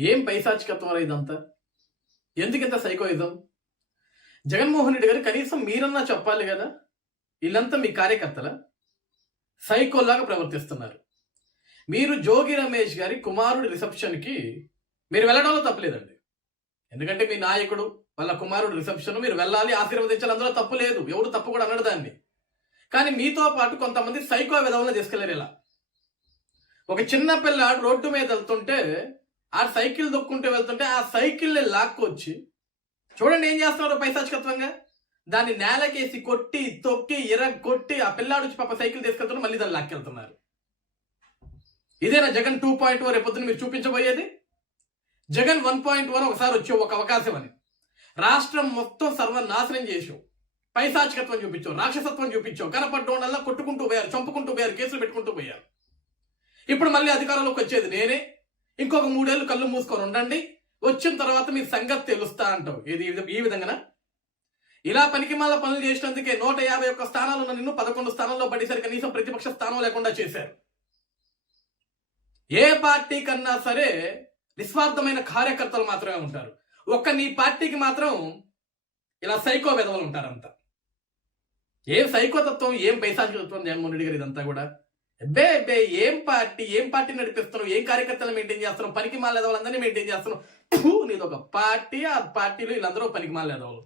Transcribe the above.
ఏం పైశాచికత్వం రా ఇదంతా ఎందుకు ఇంత సైకోయిజం? జగన్మోహన్ రెడ్డి గారు కనీసం మీరన్నా చెప్పాలి కదా? వీళ్ళంతా మీ కార్యకర్తల? సైకోలాగా ప్రవర్తిస్తున్నారు. మీరు జోగి రమేష్ గారి కుమారుడి రిసెప్షన్కి మీరు వెళ్ళడంలో తప్పలేదండి. ఎందుకంటే మీ నాయకుడు వాళ్ళ కుమారుడు రిసెప్షన్ మీరు వెళ్ళాలి ఆశీర్వదించాలి అందులో తప్పు లేదు. ఎవడు తప్పు కూడా అనడు దాన్ని. కానీ మీతో పాటు కొంతమంది సైకో విధవలను తీసుకెళ్ళారు ఇలా. ఒక చిన్న పిల్లాడు రోడ్డు మీద వెళ్తుంటే ఆ సైకిల్ దొక్కుంటూ వెళ్తుంటే ఆ సైకిల్ని లాక్కొచ్చి చూడండి ఏం చేస్తున్నారు పైశాచికత్వంగా? దాన్ని నేలకేసి కొట్టి తొక్కి ఇర కొట్టి ఆ పిల్లాడు వచ్చి పాప సైకిల్ తీసుకెళ్తున్నారు మళ్ళీ దాన్ని లాక్కెళ్తున్నారు. ఇదేనా జగన్ టూ పాయింట్ వన్ రేపొద్దున మీరు చూపించబోయేది? జగన్ వన్ పాయింట్ వన్ ఒకసారి వచ్చే ఒక అవకాశం అని. రాష్ట్రం మొత్తం సర్వనాశనం చేసావు పైశాచికత్వం చూపించావు రాక్షసత్వం చూపించావు కనపడ్డోళ్ళల్లా కొట్టుకుంటూ పోయారు చంపుకుంటూ పోయారు కేసులు పెట్టుకుంటూ పోయారు. ఇప్పుడు మళ్ళీ అధికారంలోకి వచ్చేది నేనే. ఇంకొక మూడేళ్ళు కళ్ళు మూసుకొని ఉండండి. వచ్చిన తర్వాత మీ సంగతి తెలుస్తా అంటావు. ఇది ఈ విధంగా ఇలా పనికిమాల పనులు చేసినందుకే నూట యాభై ఒక్క స్థానాలు ఉన్న నిన్ను పదకొండు స్థానాల్లో పడేసరి కనీసం ప్రతిపక్ష స్థానం లేకుండా చేశారు. ఏ పార్టీ కన్నా సరే నిస్వార్థమైన కార్యకర్తలు మాత్రమే ఉంటారు. ఒక్క నీ పార్టీకి మాత్రం ఇలా సైకో విధవలు ఉంటారంతా ఏం సైకోతత్వం ఏం పైశాచికత్వం జగన్మోహన్ రెడ్డి గారు ఇదంతా కూడా? బే బే ఏం పార్టీ ఏం పార్టీ నడిపిస్తున్నావు? ఏం కార్యకర్తలు మెయింటైన్ చేస్తున్నావు? పనికి మాలేదవాళ్ళందరినీ మెయింటైన్ చేస్తున్నావు? నీదొక ఒక పార్టీ ఆ పార్టీలో వీళ్ళందరూ పనికి మాలేదవాళ్ళు